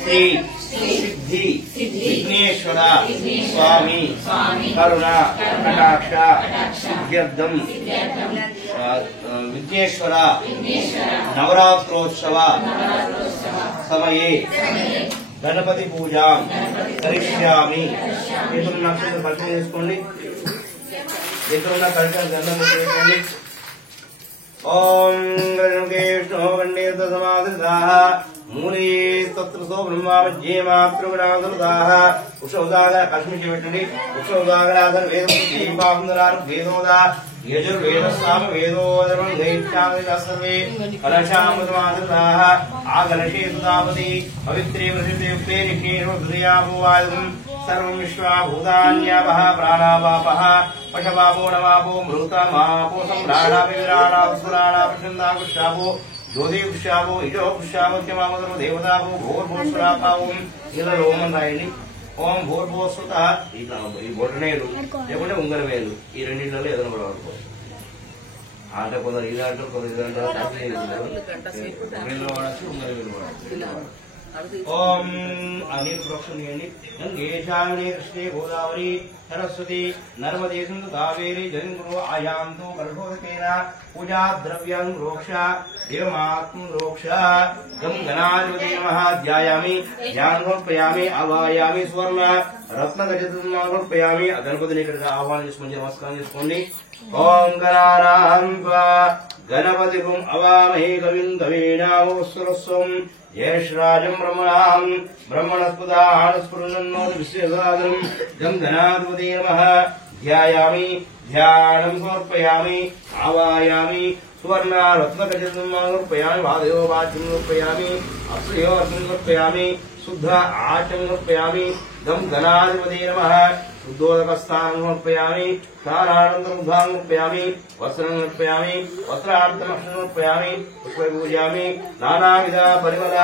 श्री सिद्धि विघ्नेश्वर स्वामी करुणा कटाक्ष सिद्ध्यर्थम विघ्नेश्वर नवरात्रोत्सव समये गणपति पूजा करिष्यामि। नक्षत्र परिचय गंधम ओम गणेशो गणेशसमादृताः मूले तत्र सो ब्रह्मा मध्ये मातृगणादृताः उषोदागर कश्मीर वेट्टि उषोदागराधर वेदोदीपांदरार वेदोदा यजुर्वेदस्साम वेदोदरं गैत्यादि सर्वे कलशामदमादृताः आगणशे सुदापति पवित्रे वृषिते पेरिकेरो हृदयापो वायुं सर्वं विश्वाभूतान्यापः प्राणापापः पशवापो नवापो मृतमापो सम्राणापिराणासुराणा प्रचन्दाकुशापो ज्योतिकुशापो इजोकुशापो क्षमामधर्म देवतापो भोर्भोस्वरापावं ఇలా రోమన్ రాయండి. ఓం భూర్భువస్సుత ఈ బొటనేలు లేకుంటే ఉంగరవేలు ఈ రెండింటిలో ఏదైనా కూడా వాడుకో. ఆట కొందరు ఇది అంటారు, కొందరు ఇది అంటారు, వాడచ్చు ఉంగరవేలు వాడచ్చు. ओम अनिल प्रोक्षणीयनि गंगेशायने कृष्णे गोदावरी सरस्वती नर्मदे सिंधु कावेरी जलंकुरो आयान्तु कलशोदकेन पूजा द्रव्यं रोक्षा देवमात्म रोक्षा गं गणाधिपति नमः ध्यायामि ध्यानमर्पयामि आवायामि स्वर्ण रत्नगजतमर्पयामि गणपति निकट आह्वान చేసుకొని నమస్కారం చేసుకోండి. ओम गणानां गणपतिं अवामहे कविं कवीनामुपस्सरस्वं ज्येष्ठराजं ब्रह्मणां ब्रह्मणस्पदानस्फुरन्नो विश्वेसादरं गं गणाधिपते नमः ध्यायामि ध्यानं समर्पयामि आवायामि सुवर्ण रत्नगजं समर्पयामि वादयो वाच्यं समर्पयामि अक्षयो अर्घ्यं समर्पयामि शुद्ध आचमनं समर्पयामि गं गणाधिपते नमः शुद्धोदकस्थानं समर्पयामि स्नानानन्तरं समर्पयामि वस्त्रं समर्पयामि वस्त्रार्थमक्षं समर्पयामि पुष्पै पूजयामि नानाविध परिमल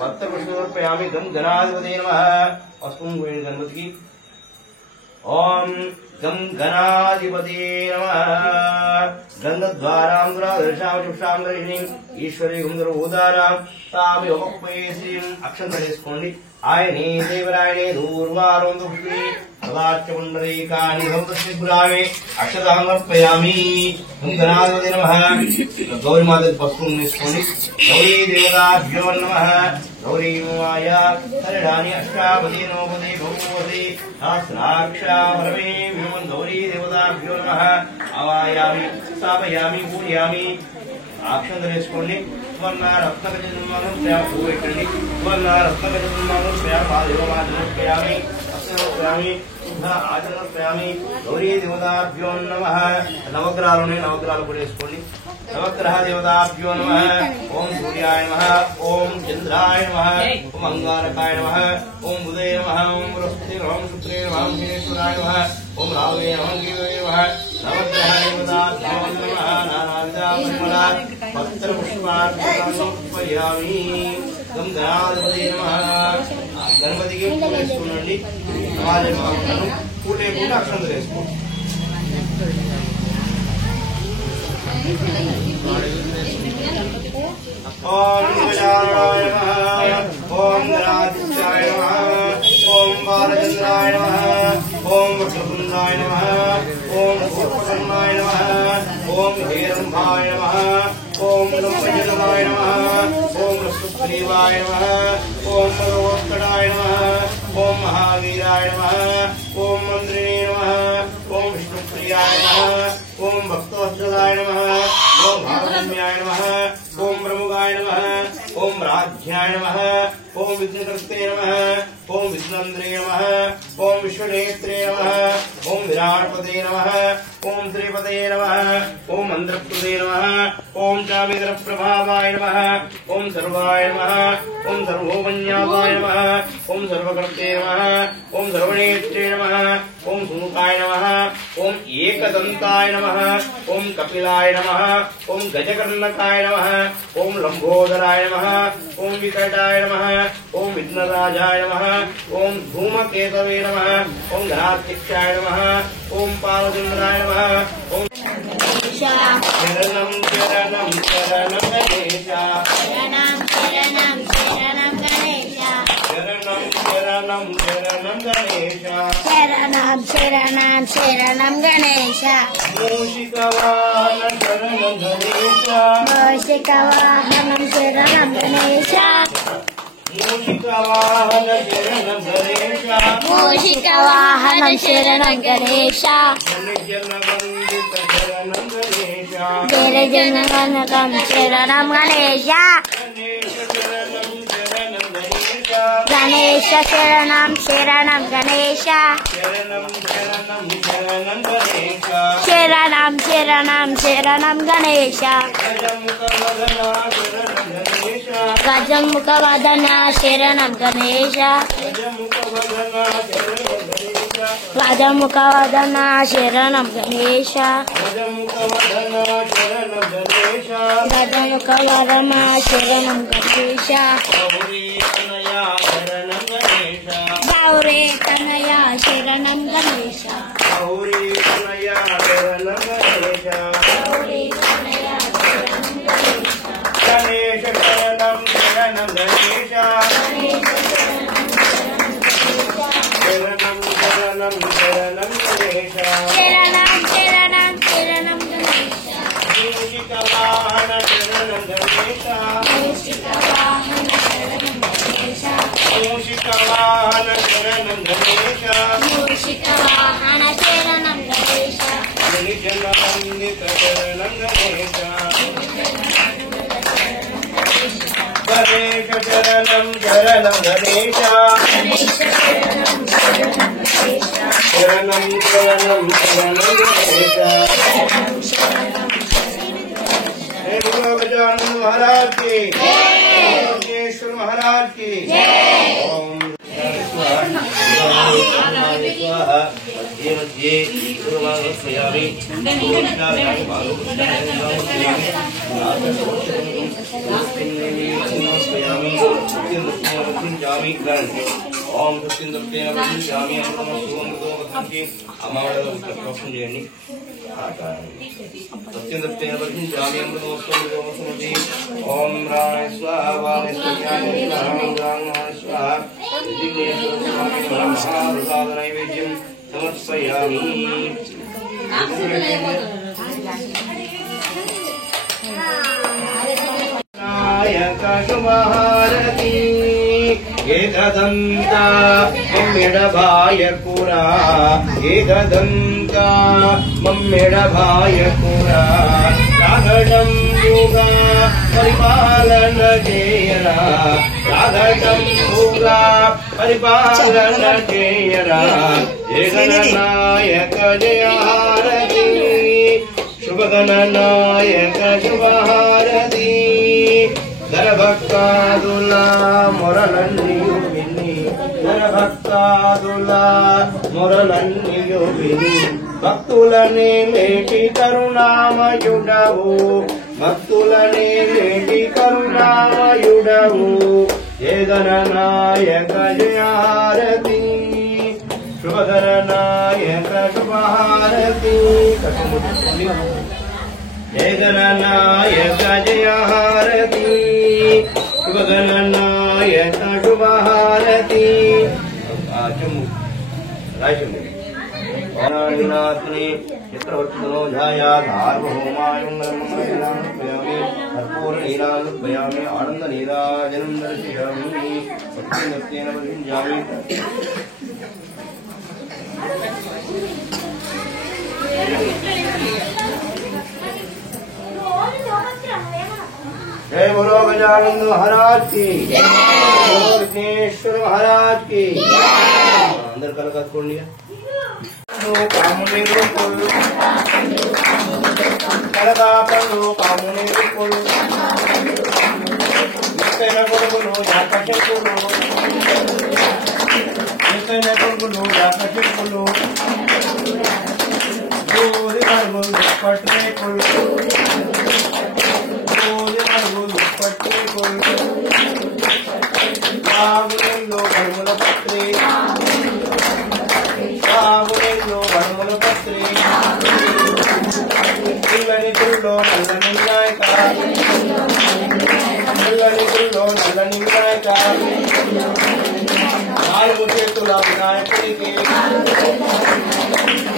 पत्रपुष्पं समर्पयामि गं गणाधिपते नमः अस्मं गणपति की ओम गं गणाधिपते नमः गंधद्वारां दुरादर्शां चुक्षां दर्शिनीं ईश्वरी गुंदर उदारां तामि उपपये श्रीं अक्षंत చేసుకోండి. ఆయనే దేవరాయనే దూర్వారోందు పుష్పి సదాచండరీకాని సమతశ్రీపురామే అక్షతామర్పయామి. గంగనాథే నమః. గౌరీ మాత పసుపు తీసుకోండి. గౌరీ దేవతాభ్యో నమః. గౌరీ మాయ శరణాని అష్టాపది నవపది భూపతి సహస్రాక్షా పరమే వ్యోమన్ గౌరీ దేవతాభ్యో నమః. ఆవాయామి స్థాపయామి పూజయామి. అక్షంత చేసుకోండి. స్వర్ణ రత్నగజన్మానం పెట్టండి. స్వర్ణ రత్నగజన్మానం పాదయోగామి అక్షరయామి శుద్ధ ఆచరణయామి. గౌరీ దేవతాభ్యో నమః. నవగ్రహాలు నవగ్రహాలు కూడా వేసుకోండి. नवग्रह देवताभ्यो नमः. ओम सूर्याय नमः. ओम चंद्राय नमः. ओम अंगारकाय नमः. ओम बुधे नमः. ओम बृहस्पति नमः. ओम शुक्रे नमः. ओम शनेश्वराय नमः. ओम राहवे नमः. केतवे नमः. नवग्रह देवताभ्यो नमः. नानाविध परिमल पत्रपुष्पार्चनं समर्पयामि. गं गणाधिपते नमः. गणपतिకి పూజ చేసుకోండి. సమాజం పూటే పూట అక్షంతలు వేసుకోండి. ओम गजाननाय नमः. ओम गणाधिपत्याय नमः. ओम बालचंद्राय नमः. ओम वृषभुंडाय नमः. ओम भूतप्रसन्नाय नमः. ओम हेरंभाय नमः. ओम लंबजनाय नमः. ओम सुग्रीवाय नमः. ओम भगवत्कटाय नमः. ओम महावीराय नमः. ओम मंत्रिणे नमः. ओम विष्णुप्रियाय नमः. ओम भक्तवत्सलाय नमः. ओम भागम्याय नमः. ओम प्रमुखाय नमः. ओम राज्याय नमः. ओम विघ्नकर्ते नमः. ओम विष्णुन्द्रे नमः. ओम विश्वनेत्रे नमः. ओम विराटपते नमः. ओम श्रीपते नमः. ओम मंत्रपते नमः. ओम चामिद्र प्रभावाय नमः। ओम सर्वाय नमः। ओम सर्वोपन्यासाय नमः। ओम सर्वकर्ते नमः। ओम सर्वनेत्रे नमः। ओम सुमुखाय नमः। ओम एकदन्ताय नमः। ओम कपिलाय नमः। ओम गजकर्णकाय नमः। ओम लंबोदराय नमः। ओम विकटाय नमः। ओम विघ्नराजाय नमः। ओम धूमकेतवे नमः। ओम घनाध्यक्षाय नमः। ओम पालचंद्राय नमः। ओम शरणं शरणं शरणं गणेश। शरणं शरणं शरणं गणेश। शरणं शरणं शरणं गणेश। शरणं शरणं शरणं गणेश। मूषिकवाहन शरणं गणेश। मूषिकवाहनं शरणं गणेश। मूषिकवाहन शरणं गणेश। मूषिकवाहनं शरणं गणेश। जय जनगणकं शरणं गणेश। गणेश शरणं शरणं गणेश। शरणं शरणं शरणं गणेश। गजमुखवदना शरणं गणेश। गजमुखवदना शरणं गणेश। गजमुखवदना शरणं गणेश। गौरे तनया शरणं गणेश। गौरी तनया शरणं गणेश। गौरी तनया शरणं गणेश। गणेश शरणं शरणं गणेश। शरणं शरणं शरणं गणेश। शरणं शरणं शरणं गणेश। मूषिकवाहन शरणं गणेश। मूषिकवाहन शरणं गणेश। मूषिकवाहन शरणं गणेश। मूषिकवाहन शरणं गणेश। गिरिजनवन्दित शरणं गणेश। गणेश शरणं शरणं गणेश। शरणं शरणं शरणं गणेश। हे बोलो गजानन महाराज की जय। महाराज की ओम स्वाहा। मध्ये मध्ये गुरुवारस्मयामि। ओम सत्येन वदिष्यामि। అమ్మవారు దర్శనం చేయండి. సత్యం వదించామి అమృతమస్తమృతమస్తమతి. ఓం రాయ స్వాహ వాయ స్వాహ మహాప్రసాద నైవేద్యం సమర్పయామి. నాయక శుభహారతి. एकदन्ता मम्मिडभायकुरा। एकदन्ता मम्मिडभायकुरा। राघटं युगा परिपालन जयरा। राघटं युगा परिपालन जयरा। जय गणनायक जय हारति। शुभ गणनायक शुभ हारति। ధరభక్తాదులా మొరలన్నీయు విని. ధరభక్తాదులా మొరలన్నీయు విని. భక్తులనే మేటి కరుణామయుడవు. భక్తులనే మేటి కరుణామయుడవు. జయ గణనాయక జయ హారతి. శుభగణనాయక శుభహారతి. जय गणनायक जय हारति। शुभ गणनायक शुभ हारति। नारायणात्मने चित्रवर्तनोजाया सार्वभौमायुंगरमंगलानुपयामि। कर्पूरनीरानुपयामि। आनन्दनीराजनं दर्शयामि। भक्तिनृत्येन वदिष्यामि। जय बोलो गजानन महाराज की। विघ्नेश्वर महाराज की। अंदर कल का छोड़ लिया। పండ్లు కాముని రూపులు కలదా పండ్లు కాముని రూపులు ఎత్తైన కొడుకులు యాకచెప్పులు ఎత్తైన కొడుకులు యాకచెప్పులు దూది మరుగులు పట్టేకులు దూది మరుగులు పట్టేకులు బాగులెల్లో బడుగుల పత్రి బాగులెల్లో బడుగుల పత్రి పిల్లని గుళ్ళో నల్లని వినాయక పిల్లని గుళ్ళో నల్లని వినాయక నాలుగు చేతుల వినాయకుడికి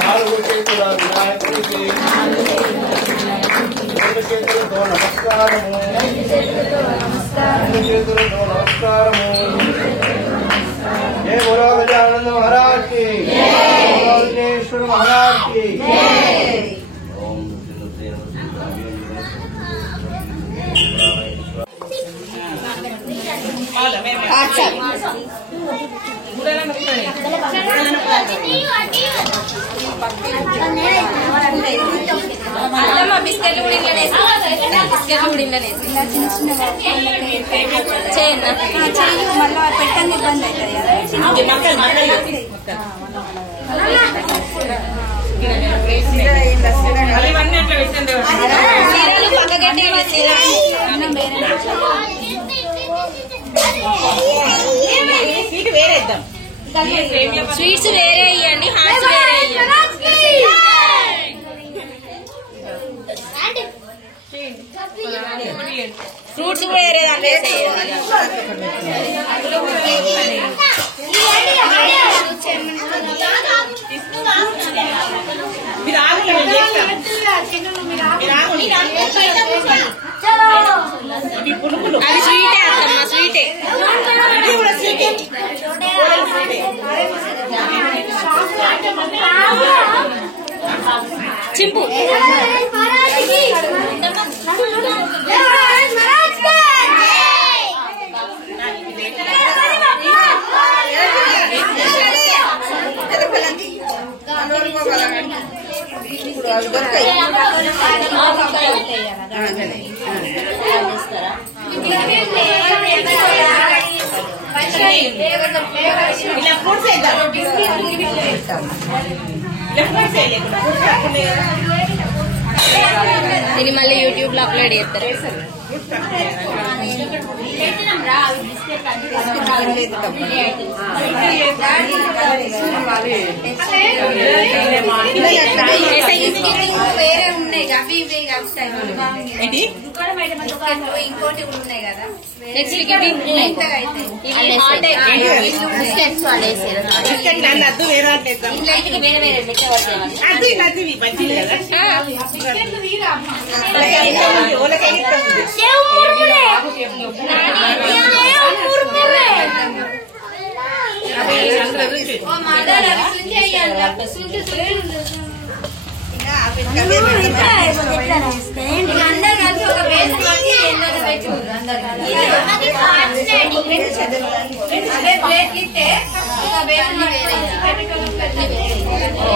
నాలుగు చేతుల వినాయకుడికి రెండు చేతులతో నమస్కారము రెండు చేతులతో నమస్కారము जय बोलो गजानंद महाराज की विघ्नेश्वर महाराज की ओम బిస్కెట్లు కూడా చేయి మళ్ళా పెట్టండి ఇబ్బంది అవుతుంది. స్వీట్స్ వేరే ఇవ్వండి, హాట్స్ వేరే ఫ్రూట్స్ వేరే అది స్వీటే అత్తమ్మ, స్వీటే చింపు దీన్ని మళ్ళీ యూట్యూబ్ లో అప్లోడ్ చేస్తారు. వేరే ఉన్నాయి అవి ఇవి ఇంకోటి ఉన్నాయి కదా నెక్స్ట్ వేరే వేరే అందరు